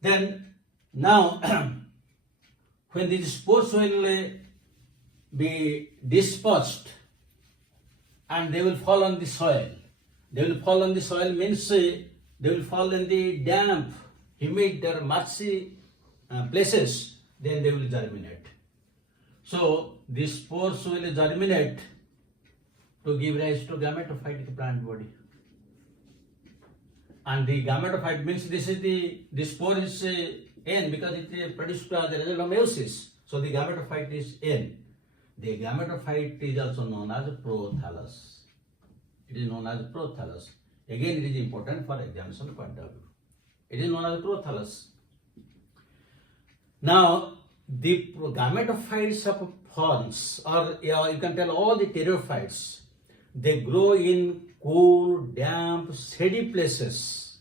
Then now when these spores will be dispersed and they will fall on the soil. They will fall on the soil means they will fall in the damp, humid or marshy places, then they will germinate. So these spores will germinate to give rise to gametophytic plant body. And the gametophyte means the spore is N because it is produced as a result of meiosis. So the gametophyte is N. The gametophyte is also known as prothallus. It is known as prothallus. Again, it is important for examination point of view. It is known as prothallus. Now, the gametophytes of ferns, or you can tell all the pteridophytes, they grow in cool, damp, shady places.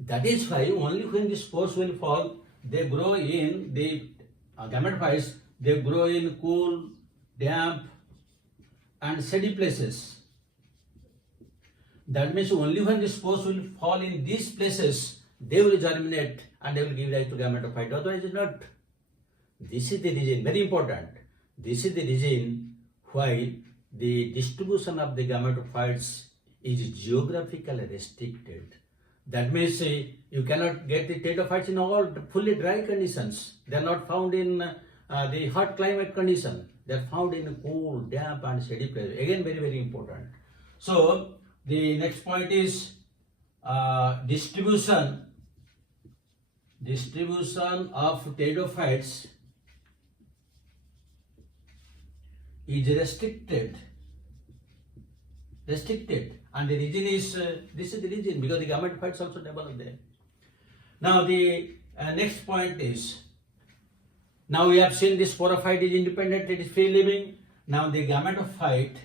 That is why only when the spores will fall, they grow in the gametophytes, they grow in cool, damp, and shady places. That means only when the spores will fall in these places, they will germinate and they will give rise to gametophyte. Otherwise, not. This is the reason, very important. This is the reason why the distribution of the gametophytes is geographically restricted. That means you cannot get the pteridophytes in all fully dry conditions. They are not found in the hot climate condition. They are found in cool, damp and shady places. Again, very, very important. So, the next point is distribution of pteridophytes is restricted, and the region is this is the region because the gametophytes also develop there. Now the next point is, now we have seen this sporophyte is independent, it is free living. Now the gametophyte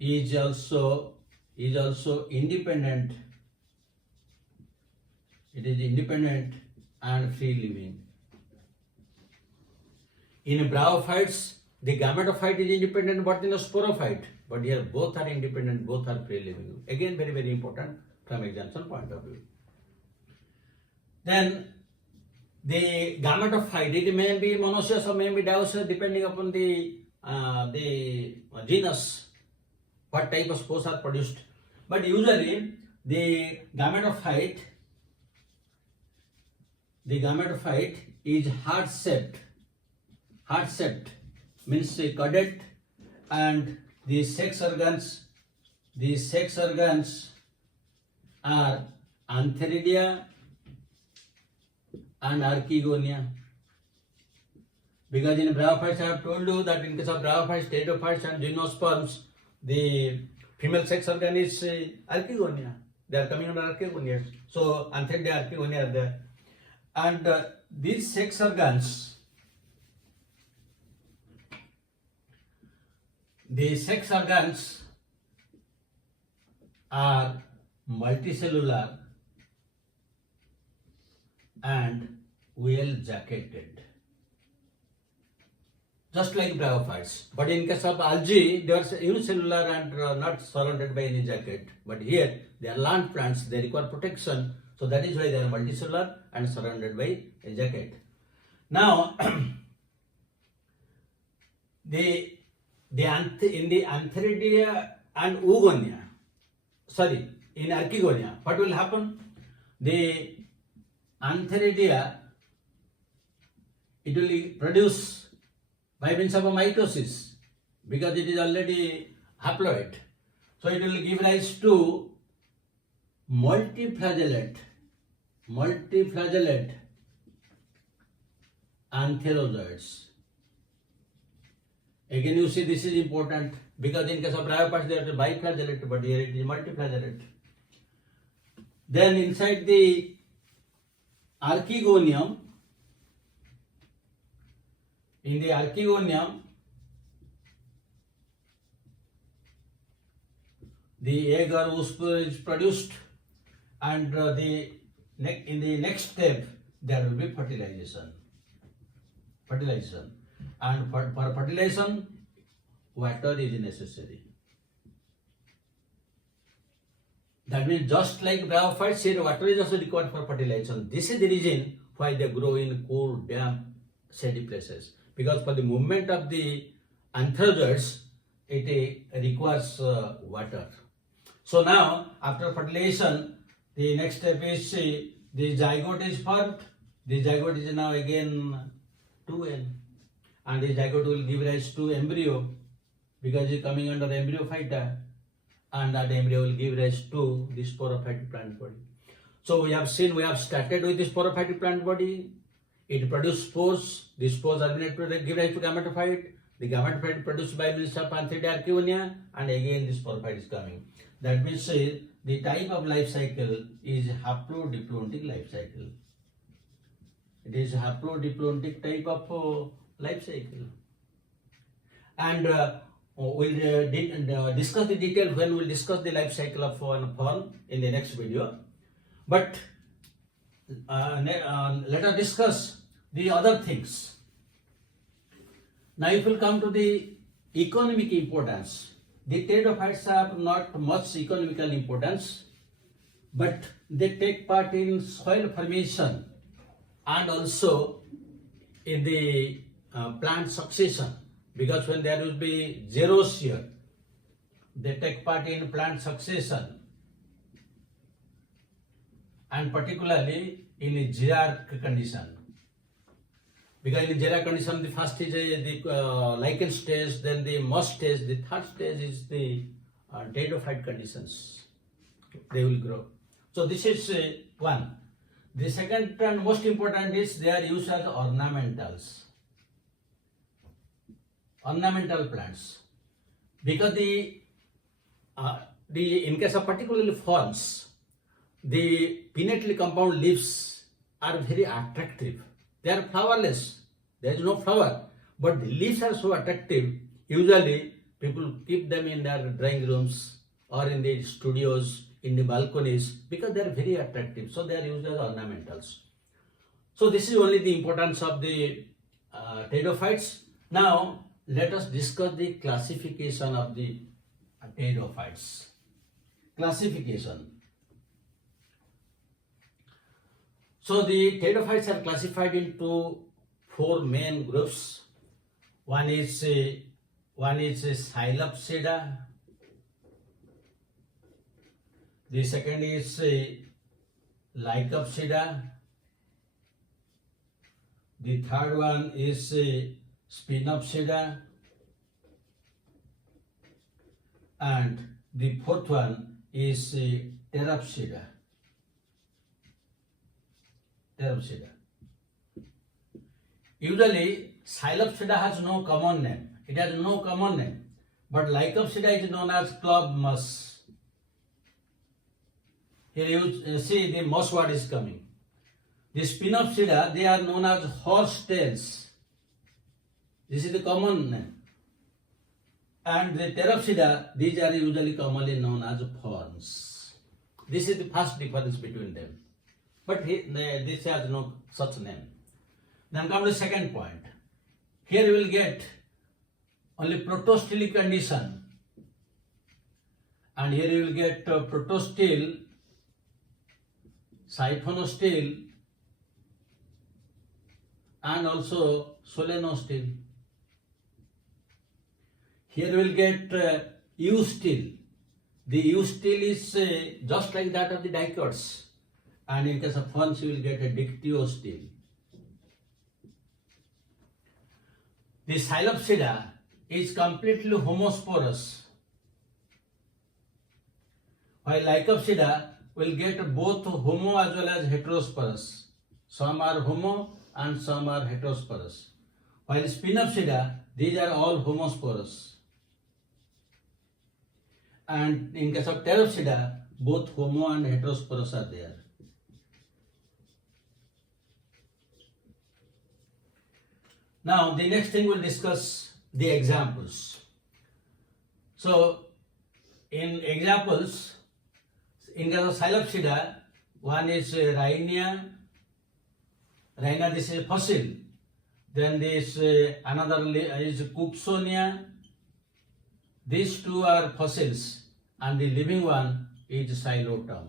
is also independent. It is independent and free living. In bryophytes, the gametophyte is independent, but in a sporophyte. But here both are independent, both are free living. Again, very, very important from examination point of view. Then the gametophyte, it may be monoecious or may be dioecious depending upon the genus, what type of spores are produced. But usually the gametophyte is heart-shaped. Heart-shaped means caudate, and the sex organs are antheridia and archegonia. Because in bryophytes, I have told you that in case of bryophytes, pteridophytes and gymnosperms, the female sex organ is archegonia. They are coming under archegonia. So antheridia, archegonia are there. And these sex organs, the sex organs are multicellular and well jacketed, just like bryophytes. But in case of algae, they are unicellular and not surrounded by any jacket. But here, they are land plants, they require protection. So that is why they are multicellular and surrounded by a jacket. Now, in the antheridia and oogonia, in archegonia, what will happen? The antheridia, it will produce by means of a mitosis because it is already haploid. So it will give rise to multiflagellate antherozoids. Again, you see this is important because in case of bryophytes they are biflagellate, but here it is multiflagellate. Then inside the archegonium, the egg or oospore is produced, and in the next step there will be fertilization. And for fertilization, water is necessary. That means just like bryophytes, here water is also required for fertilization. This is the reason why they grow in cool, damp, shady places. Because for the movement of the anthrozoids, it requires water. So now, after fertilization, the next step is the zygote is formed. The zygote is now again 2N, and the zygote will give rise to embryo because it is coming under the embryophyta, and that embryo will give rise to the sporophytic plant body. So we have started with the sporophytic plant body. It produces spores. The spores are made to give rise to gametophyte. The gametophyte produced by means of Antheridia archeonia, and again the sporophyte is coming. That means the type of life cycle is haplodiplontic life cycle. It is haplodiplontic type of life cycle. And we'll discuss the detail when we'll discuss the life cycle of one fern in the next video. But let us discuss the other things. Now if we come to the economic importance, the pteridophytes have not much economical importance, but they take part in soil formation and also in the plant succession, because when there will be xerosia, they take part in plant succession, and particularly in a xeric condition. Because in xeric condition, the first is the lichen stage, then the moss stage, the third stage is the pteridophyte conditions. They will grow. So this is one. The second and most important is they are used as ornamentals. Ornamental plants. Because in case of particularly ferns, the pinnately compound leaves are very attractive. They are flowerless. There is no flower, but the leaves are so attractive. Usually, people keep them in their drawing rooms or in the studios, in the balconies, because they are very attractive. So they are used as ornamentals. So this is only the importance of the pteridophytes. Now let us discuss the classification of the pteridophytes. Classification. So the pteridophytes are classified into 4 main groups. One is Scylopsida. The second is Lycopsida. The third one is Spinopsida. And the fourth one is Pteropsida. Usually, Scylopsida has no common name. It has no common name. But Lycopsida is known as club moss. Here you see the moss word is coming. The Spinopsida, they are known as horsetails. This is the common name. And the Pteropsida, these are usually commonly known as ferns. This is the first difference between them. But this has no such name. Then come to the second point. Here you will get only protostele condition. And here you will get protostele, siphonostele, and also solenostele. Here you will get eustele. The eustele is just like that of the dicots. And in case of ferns, you will get a dictyostele. The Scylopsida is completely homosporous, while Lycopsida will get both homo as well as heterosporous. Some are homo and some are heterosporous. While Spinopsida, these are all homosporous. And in case of Pteropsida, both homo and heterosporous are there. Now, the next thing we'll discuss the examples. So, in examples, in case of Scylopsida, one is Rhinia. Rhinia, this is fossil. Then this another is Cooksonia. These two are fossils, and the living one is xyloterm.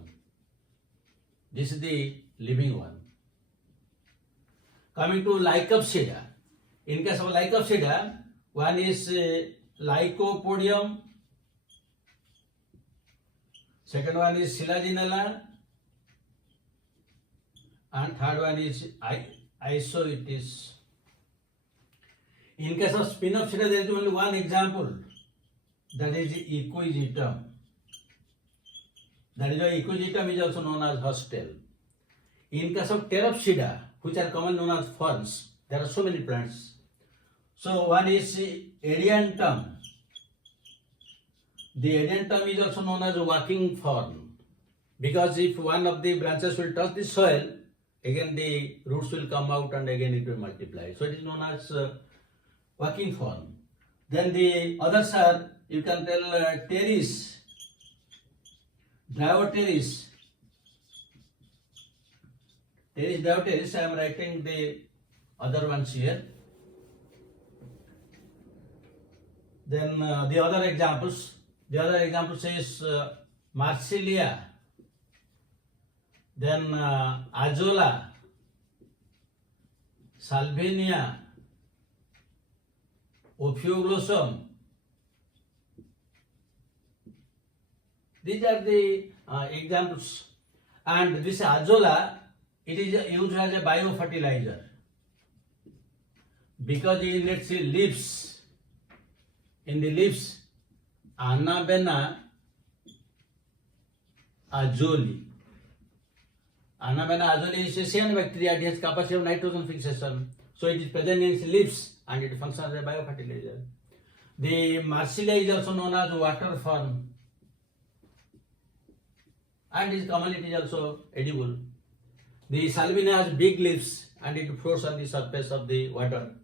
This is the living one. Coming to Lycopsida. In case of Lycopsida, one is Lycopodium, second one is Selaginella, and third one is Isoetis. In case of Spinopsida, there is only one example, that is Equigetum. That is why Equigetum is also known as hostel. In case of Pteropsida, which are commonly known as ferns, there are so many plants. So one is Adiantum. The Adiantum is also known as walking fern, because if one of the branches will touch the soil, again the roots will come out and again it will multiply. So it is known as walking fern. Then the others are, you can tell, Pteris, Bryophytes. Bryophytes, I am writing the other ones here. Then the other examples is Marsilia, then Azolla, Salvinia, Ophioglossum. These are the examples. And this Azolla, it is used as a biofertilizer because in its leaves, in the leaves, Annabena azoli. Annabena azoli is a cyanobacteria. It has capacity of nitrogen fixation. So it is present in its leaves and it functions as a biofertilizer. The Marsilia is also known as water fern, and is commonly it is also edible. The Salvinia has big leaves and it floats on the surface of the water.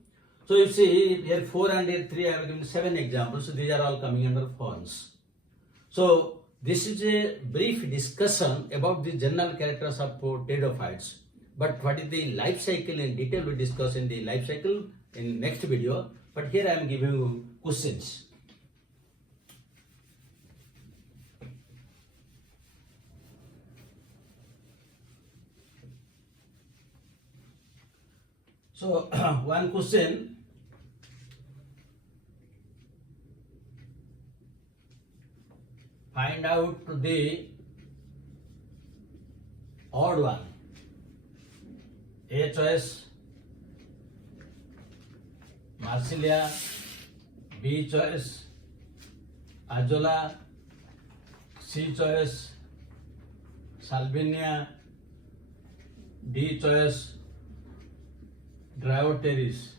So you see here 4 and here 3, I have given 7 examples. So these are all coming under ferns. So this is a brief discussion about the general characters of pteridophytes. But what is the life cycle in detail we discuss in the life cycle in next video. But here I am giving you questions. So one question. Find out the odd one. A choice Marsilia, B choice Azolla, C choice Salvinia, D choice Bryophytes.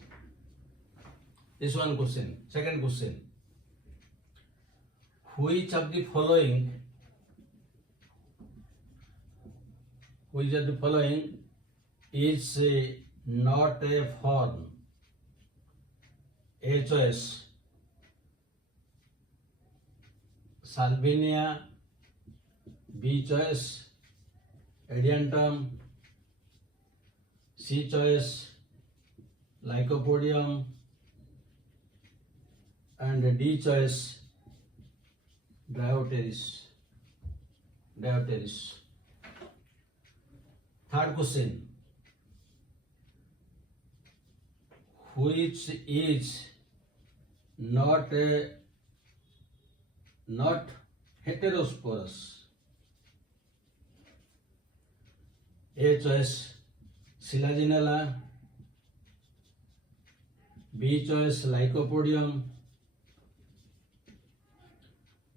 This one question. Second question. Which of the following is not a fern? A choice Salvinia, B choice Adiantum, C choice Lycopodium, and D choice Bryophytes. Third question. Which is not heterosporous? A choice Selaginella, B choice Lycopodium,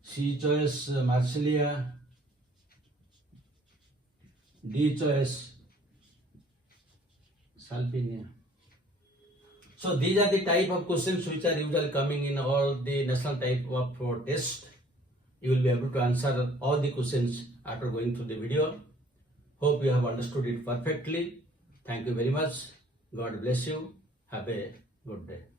C choice Marsilia, D choice Salvinia. So these are the type of questions which are usually coming in all the national type of test. You will be able to answer all the questions after going through the video. Hope you have understood it perfectly. Thank you very much. God bless you. Have a good day.